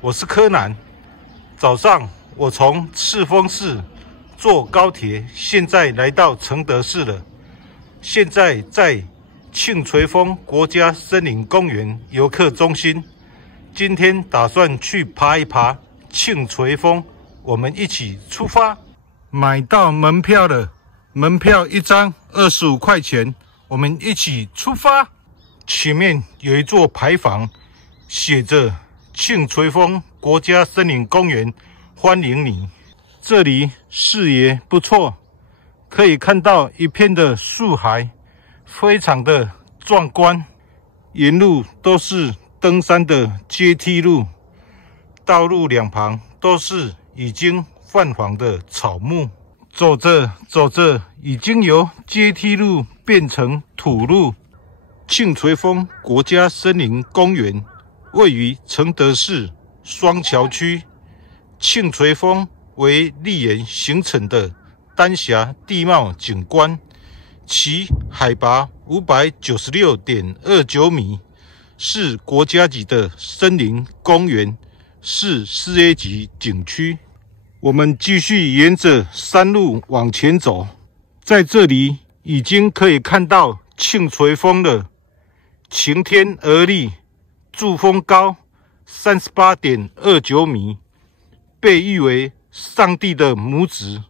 我是柯南。早上我从赤峰市坐高铁，现在来到承德市了。现在在庆垂峰国家森林公园游客中心，今天打算去爬一爬庆垂峰，我们一起出发。买到门票了，门票一张25块钱，我们一起出发。前面有一座牌坊，写着庆垂峰国家森林公园欢迎你。这里视野不错，可以看到一片的树海，非常的壮观。沿路都是登山的阶梯路，道路两旁都是已经泛黄的草木。走着走着，已经由阶梯路变成土路。庆垂峰国家森林公园位于承德市双桥区。庆垂峰为历岩形成的丹霞地貌景观，其海拔596.29米，是国家级的森林公园，是4A 级景区。我们继续沿着山路往前走，在这里已经可以看到庆垂峰了。晴天而立，柱峰高38.29米，被誉为上帝的拇指，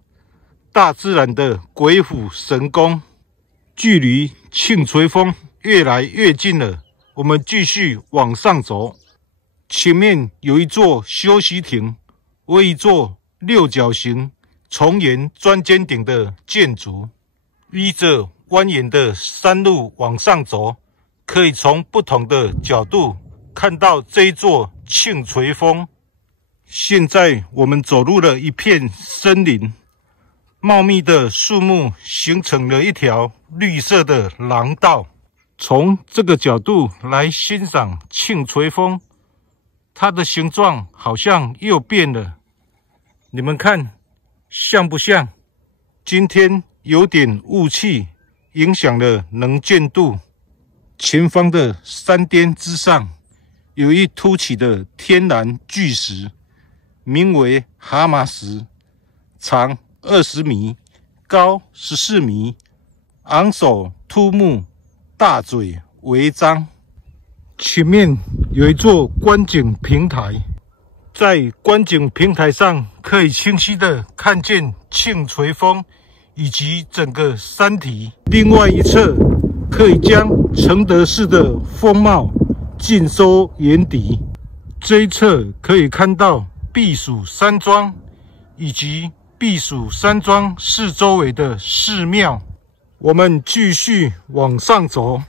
大自然的鬼斧神工。距离庆垂峰越来越近了，我们继续往上走。前面有一座休息亭，为一座六角形重檐砖尖顶的建筑，依着蜿蜒的山路往上走，可以从不同的角度看到这一座庆垂峰。现在我们走入了一片森林，茂密的树木形成了一条绿色的廊道。从这个角度来欣赏庆垂峰，它的形状好像又变了，你们看像不像？今天有点雾气，影响了能见度。前方的山巅之上，有一凸起的天然巨石，名为蛤蟆石，长20米，高14米，昂首凸目，大嘴为张。前面有一座观景平台，在观景平台上可以清晰的看见庆垂峰以及整个山体。另外一侧可以将承德市的风貌尽收眼底。这一侧可以看到避暑山庄以及避暑山庄四周围的寺庙。我们继续往上走，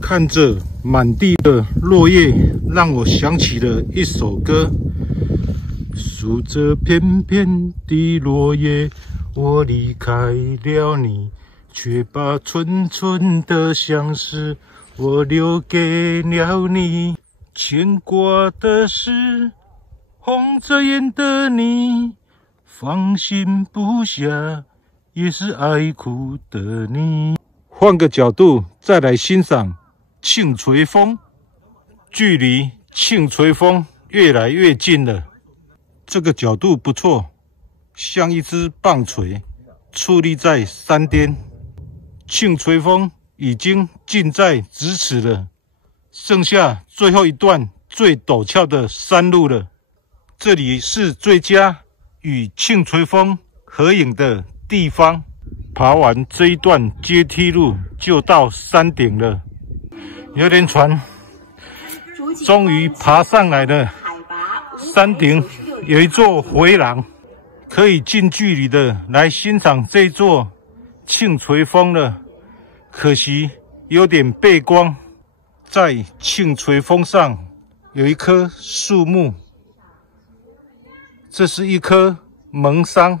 看着满地的落叶，让我想起了一首歌：数着片片的落叶，我离开了你，却把纯纯的相思我留给了你。牵挂的是红着眼的你，放心不下也是爱哭的你。换个角度再来欣赏庆垂峰，距离庆垂峰越来越近了。这个角度不错，像一只棒槌矗立在山巅。庆垂峰已经近在咫尺了，剩下最后一段最陡峭的山路了。这里是最佳与庆垂峰合影的地方。爬完这一段阶梯路就到山顶了，有点喘，终于爬上来了。山顶有一座回廊，可以近距离的来欣赏这座庆垂峰了。可惜有点背光。在庆垂峰上有一棵树木，这是一棵蒙桑，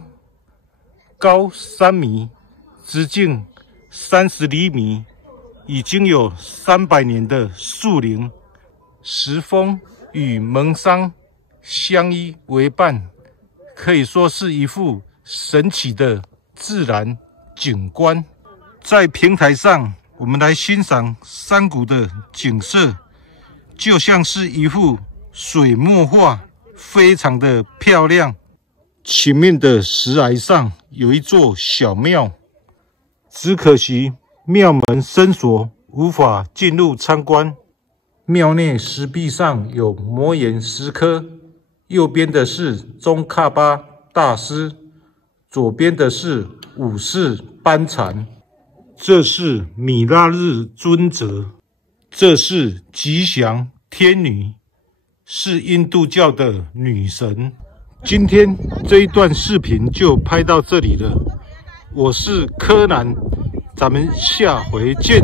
高3米，直径30厘米，已经有300年的树龄。石峰与蒙桑相依为伴，可以说是一幅神奇的自然景观。在平台上，我们来欣赏山谷的景色，就像是一幅水墨画，非常的漂亮。前面的石崖上有一座小庙，只可惜庙门深锁，无法进入参观。庙内石壁上有摩岩石刻，右边的是宗喀巴大师，左边的是五世班禅。这是米拉日尊者，这是吉祥天女，是印度教的女神。今天这一段视频就拍到这里了，我是柯南，咱们下回见。